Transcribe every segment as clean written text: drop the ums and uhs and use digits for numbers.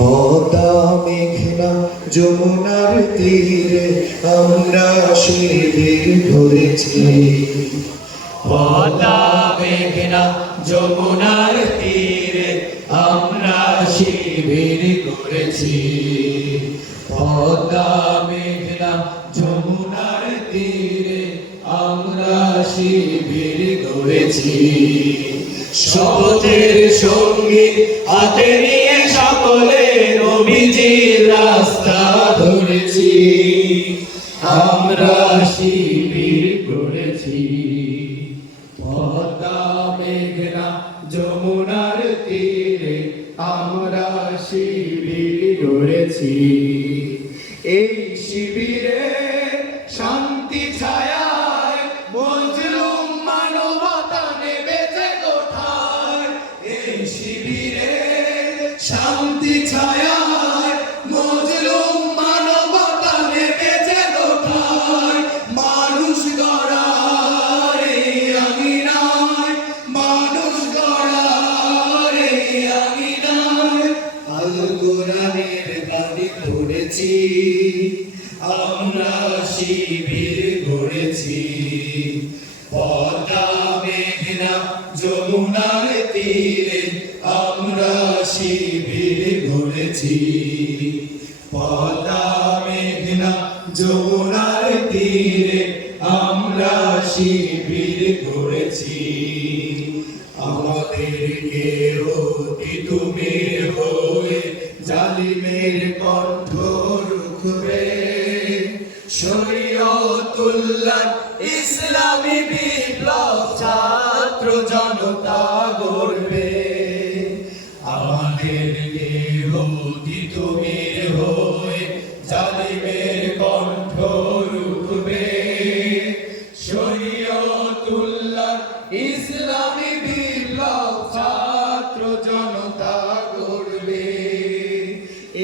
পদ্মা মেঘনা যমুনার তীরে আমরা শিবির ধরেছি। পদ্মা মেঘনা যমুনার তীরে আমরা শিবির করেছি। পদ্মা মেঘনা যমুনার তীরে আমরা শিবির করেছি। শপথের সঙ্গী হাতে নিয়ে সকলে নবীজির রাস্তা ধরেছি। আমরা শিবির করেছি। পদ্মা মেঘনা যমুনার তীরে আমরা শিবির গড়েছি। এই শিবিরে শান্তি ছায়ায় মজলুম মানবতা নেমেছে কোঠায়। এই শিবিরে শান্তি ছায়ায় মজলুম মানবতা নেমেছে কোঠায়। মানুষ গড়ার এই আঙিনায়, মানুষ গড়ার এই আঙিনায় আল কোরআনের বাণী পড়েছি। আমরা শিবির গড়েছি। পদ্মা মেঘনা যমুনার তীরে আমরা শিবির গড়েছি। পদ্মা মেঘনা যমুনার তীরে আমরা শিবির গড়েছি। আমাদেরকে অতি তুমি হয়ে জালিমের কণ্ঠ রুখবে। শরীয়তুল্লাহ ইসলামী বিপ্লব ছাত্র জনতা গড়বে। আমাদেরকে অতি তুমি হয়ে জালিমের কণ্ঠ রুখবে। শরীয়তুল্লাহ ইসলামী বিপ্লব ছাত্র জনতা গড়বে।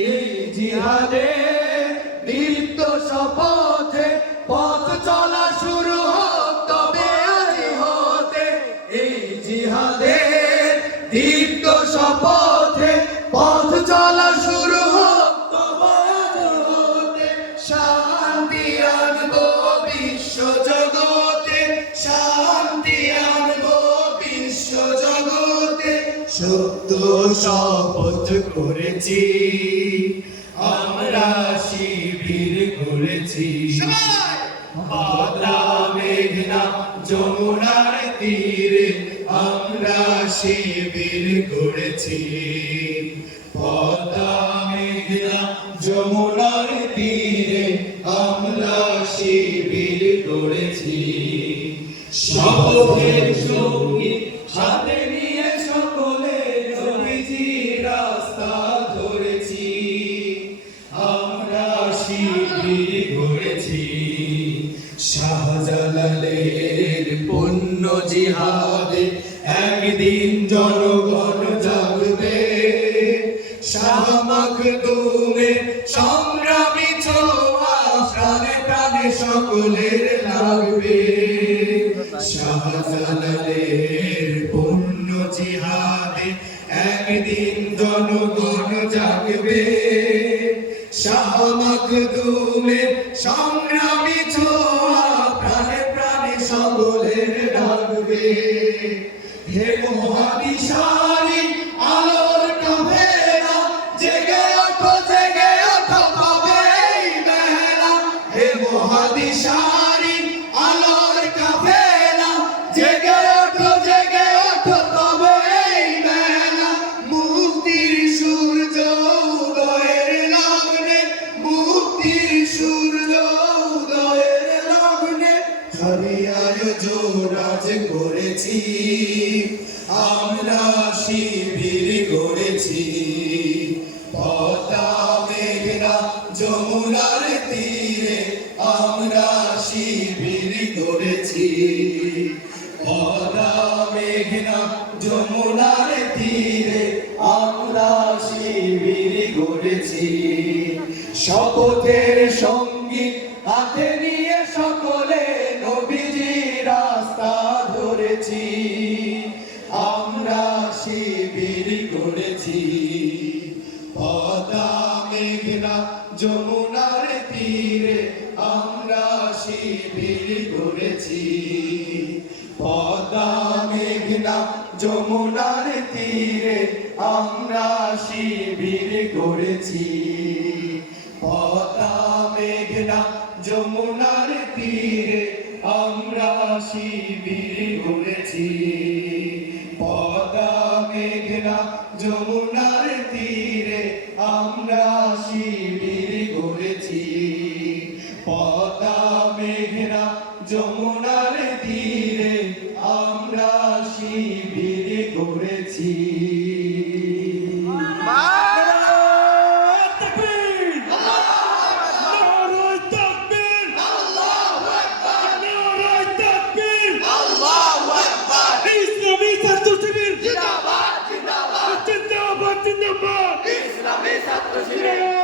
এই জিহাদে দীপ্ত শপথে পথ চলা শুরু হোক তবে আজ হতে। এই জিহাদে দীপ্ত শপথে পথ চলা শুরু হোক তবে আজ হতে। শান্তি আনবো বিশ্ব জগতে, শান্তি আনবো বিশ্ব জগতে। সত্য শপথ করেছি, আমরা শিবির করেছি। পদ্মা মেঘনা যমুনার তীরে আমরা শিবির করেছি। পদ্মা মেঘনা যমুনার তীরে আমরা শিবির করেছি। শপথের সঙ্গী হাতে নিয়ে সকলে নবীজির রাস্তা ধরেছি। আমরা শিবির গড়েছি। শাহজালালের পুণ্য জিহাদে একদিন জনগণ জাগবে। শাহ মখদুমের সংগ্রামী ছোঁয়া প্রাণে প্রাণে সকলের লাগবে। শাহজালালের পুণ্য জিহাদে একদিন জনগণ জাগবে। শাহ মখদুমের সংগ্রামী ছোঁয়া প্রাণে প্রাণে সকলের ডাকবে। হে মহাদিশালী আলোর কাফেলা, জেগে ওঠো কবে এই বেলা। হে মহাদিশালী আলোর কাফেলা, জেগে ওঠো কবে এই বেলা। মুক্তির সূর্য উদয়ের লগ্নে, মুক্তির সূর্য উদয়ের লগ্নে খালি আয়োজন আজ করেছি। আমরা শিবির গড়েছি। পদ্মা মেঘনা যমুনার তীরে আমরা শিবির গড়েছি। পদ্মা মেঘনা যমুনার তীরে আমরা শিবির গড়েছি। শপথের সঙ্গী হাতে নিয়ে সকলে নবীজির রাস্তা ধরেছি। আমরা শিবির করেছি। যমুনার তীরে আমরা শিবির গড়েছি পদ্মা মেঘনা যমুনার তীরে আমরা শিবির গড়েছি পদ্মা মেঘনা যমুনার তীরে আমরা শিবির গড়েছি পদ্মা মেঘনা যমুনার তীরে আমরা শিবির গড়েছি পদ্মা মেঘনা যমুনার তীরে আমরা শিবির গড়েছি ইসলামী ছাত্র শিবির